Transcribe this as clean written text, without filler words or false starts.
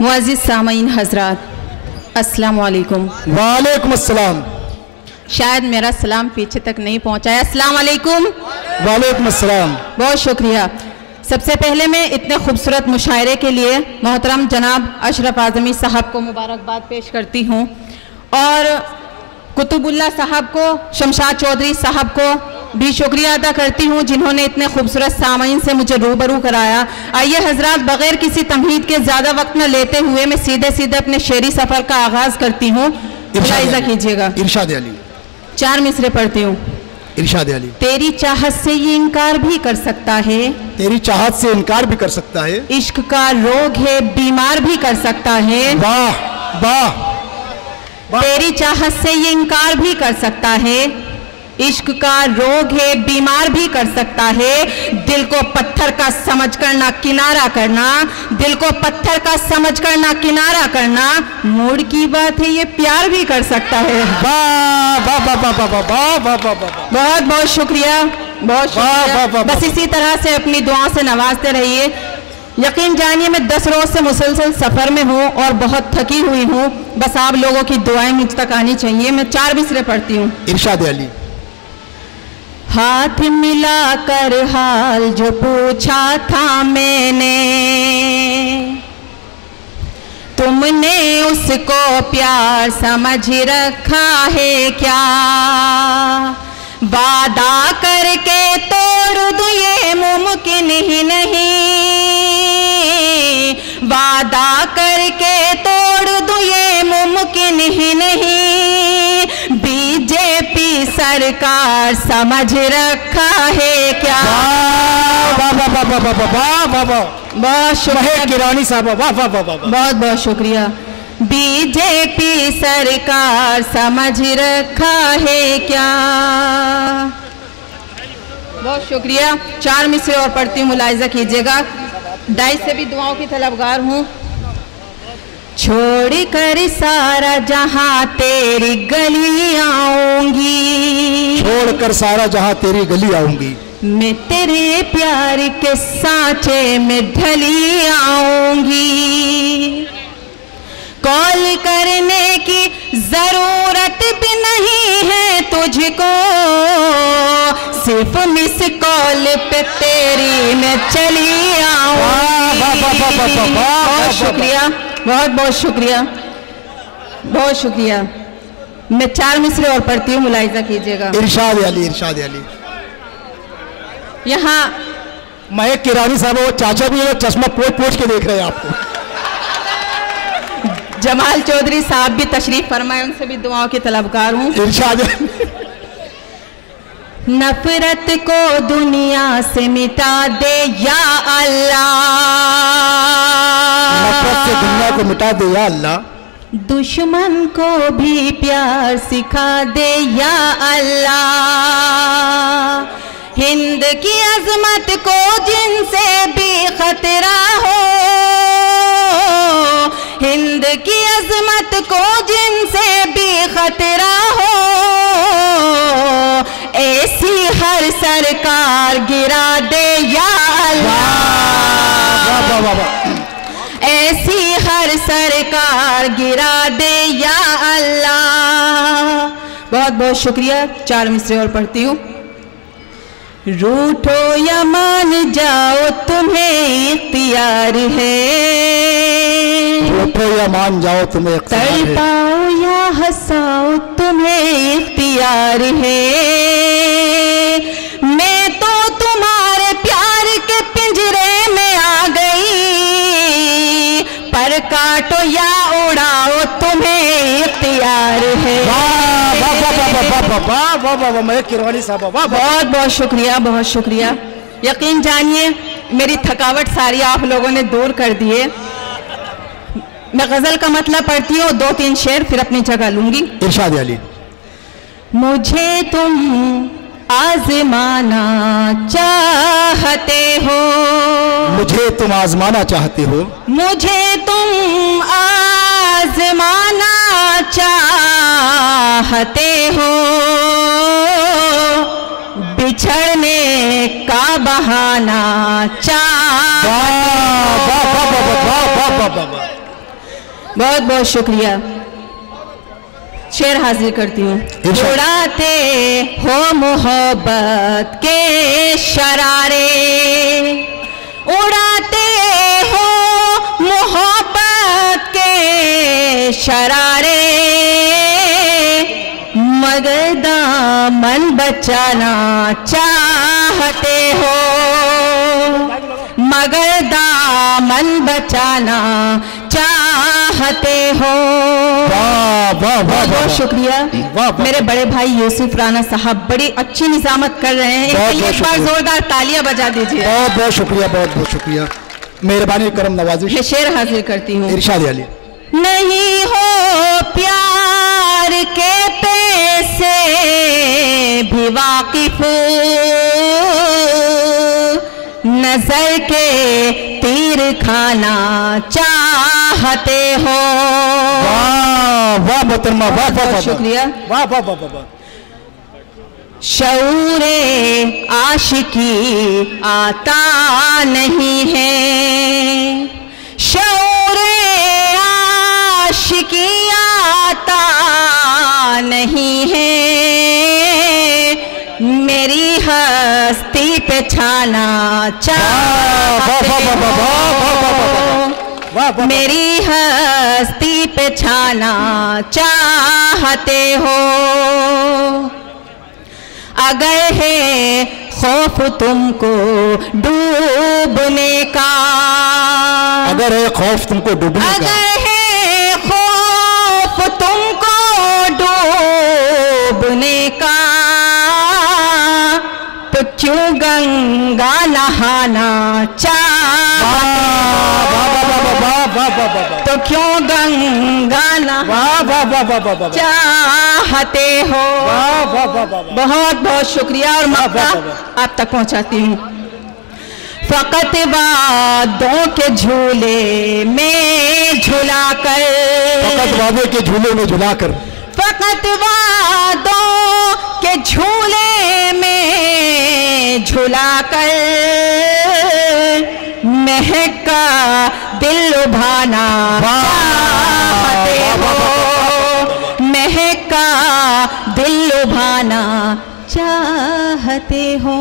मुअज़्ज़िज़ सामईन हज़रात, अस्सलामु अलैकुम। वालेकुम अस्सलाम। शायद मेरा सलाम पीछे तक नहीं पहुंचा है। अस्सलामु अलैकुम। वालेकुम अस्सलाम। बहुत शुक्रिया। सबसे पहले मैं इतने खूबसूरत मुशायरे के लिए मोहतरम जनाब अशरफ आज़मी साहब को मुबारकबाद पेश करती हूँ और कुतुबुल्लाह साहब को, शमशाद चौधरी साहब को भी शुक्रिया अदा करती हूँ जिन्होंने इतने खूबसूरत सामईन से मुझे रूबरू कराया। आइए हजरात, बग़ैर किसी तमहीद के ज़्यादा वक्त न लेते हुए मैं सीधे सीधे अपने शेरी सफ़र का आगाज़ करती हूँ। मुलाहिज़ा कीजिएगा। इरशाद अली। 4 मिसरे पढ़ती हूँ। इरशाद अली। तेरी चाहत से ये इनकार भी कर सकता है, तेरी चाहत से इनकार भी कर सकता है, इश्क का रोग है बीमार भी कर सकता है। वाह वाह। तेरी चाहत से ये इनकार भी कर सकता है, इश्क का रोग है बीमार भी कर सकता है। दिल को पत्थर का समझ कर ना किनारा करना, दिल को पत्थर का समझ कर ना किनारा करना, मूड की बात है ये प्यार भी कर सकता है। वाह वाह वाह वाह वाह वाह वाह वाह वाह। बहुत बहुत शुक्रिया, बहुत शुक्रिया। बस इसी तरह से अपनी दुआओं से नवाजते रहिए। यकीन जानिए मैं 10 रोज से मुसलसल सफ़र में हूँ और बहुत थकी हुई हूँ। बस आप लोगों की दुआएं मुझ तक आनी चाहिए। मैं 4 मिसरे पढ़ती हूँ। इरशाद अली। हाथ मिला कर हाल जो पूछा था मैंने, तुमने उसको प्यार समझ रखा है क्या? वादा करके तोड़ दूं ये मुमकिन ही नहीं, वादा करके तोड़ दूं ये मुमकिन ही नहीं। बीजेपी सरकार समझ रखा है क्या? वाह वाह वाह वाह वाह वाह वाह वाह। बहुत शुक्रिया किरानी साहब, वाह वाह वाह वाह। बहुत बहुत शुक्रिया। बीजेपी सरकार समझ रखा है क्या? बहुत शुक्रिया। 4 मिसरे और पढ़ती हूँ, मुलाहिज़ा कीजिएगा। डाइस से भी दुआओं की तलबगार हूँ। छोड़ कर सारा जहां तेरी गली आऊंगी, छोड़ कर सारा जहां तेरी गली आऊंगी, मैं तेरे प्यार के सांचे में ढली आऊंगी। कॉल करने की जरूरत भी नहीं है तुझको, सिर्फ मिस कॉल पे तेरी मैं चली आऊंगी। बहुत शुक्रिया, बहुत बहुत शुक्रिया, बहुत शुक्रिया। मैं 4 मिसरे और पढ़ती हूँ, मुलाहिज़ा कीजिएगा। इरशाद अली। इरशाद अली। यहाँ महक किरानी साहब, वो चाचा भी है, चश्मा पोछ पोछ के देख रहे हैं आपको। जमाल चौधरी साहब भी तशरीफ फरमाए, उनसे भी दुआओं की तलबगार हूँ। इरशाद। नफरत को दुनिया से मिटा दे या अल्लाह, नफरत से दुनिया को मिटा दे या अल्लाह। दुश्मन को भी प्यार सिखा दे या अल्लाह। हिंद की अजमत को जिनसे भी खतरा हो, हिंद की अजमत को जिनसे भी खतरा हो, ऐसी हर सरकार गिरा दे या अल्लाह। ऐसी हर सरकार गिरा दे या अल्लाह। बहुत बहुत शुक्रिया। 4 मिसरे और पढ़ती हूँ। रूठो या मान जाओ तुम्हें इख्तियार है, रूठो या मान जाओ तुम्हें इख्तियार है, तड़पाओ या हंसाओ तुम्हें इख्तियार है। मैं तो तुम्हारे प्यार के पिंजरे में आ गई, पर काटो या उड़ाओ तुम्हें इख्तियार है। वाह वाह वाह। महक किरानी साहब, वाह। बहुत बहुत शुक्रिया, बहुत शुक्रिया। यकीन जानिए मेरी थकावट सारी आप लोगों ने दूर कर दी है। मैं गजल का मतलब पढ़ती हूँ, 2-3 शेर फिर अपनी जगह लूंगी। इरशाद अली। मुझे तुम आजमाना चाहते हो, मुझे तुम आजमाना चाहते हो, मुझे तुम आजमाना चाहते हो। बिछड़ने का बहाना बहुत बहुत शुक्रिया। शेर हाजिर करती हूँ। उड़ाते हो मोहब्बत के शरारे, उड़ाते हो मोहब्बत के शरारे, मगर दामन बचाना चाहते हो, मगर दामन बचाना चाहते हो। बहुत शुक्रिया। मेरे बड़े भाई यूसुफ राना साहब बड़ी अच्छी निजामत कर रहे हैं, इनके लिए एक बार जोरदार तालियां बजा दीजिए। बहुत बहुत शुक्रिया, बहुत बहुत शुक्रिया। मेहरबानी करम नवाजिश। मैं शेर हाजिर करती हूँ। इरशाद अली। नहीं हो प्यार के पैसे भी वाकिफ, नजर के तीर खाना चाहते हो। वाह मोहतरमा, वाह वाह शुक्रिया। वाह वाह वाह वाह। शऊरे आशिकी आता नहीं है, शऊरे आशिकी आता नहीं है, मेरी हस्ती पे छाना चाहते हो, मेरी हस्ती पे छाना चाहते हो। अगर है खौफ तुमको डूबने का, अगर है खौफ तुमको डूबने का, अगर है खौफ तुमको डूबने का, तो क्यों गंगा नहाना चाहते हो, तो क्यों गंगा नहाना चाहते हो। बहुत बहुत शुक्रिया और मौका आप तक पहुंचाती हूँ। फकत वादों के झूले में झुलाकर, फकत वादे के झूले में झुलाकर, फकत वादों के झूले में झुलाकर, महका दिल लुभाना चाहते हो, महका दिल लुभाना चाहते हो।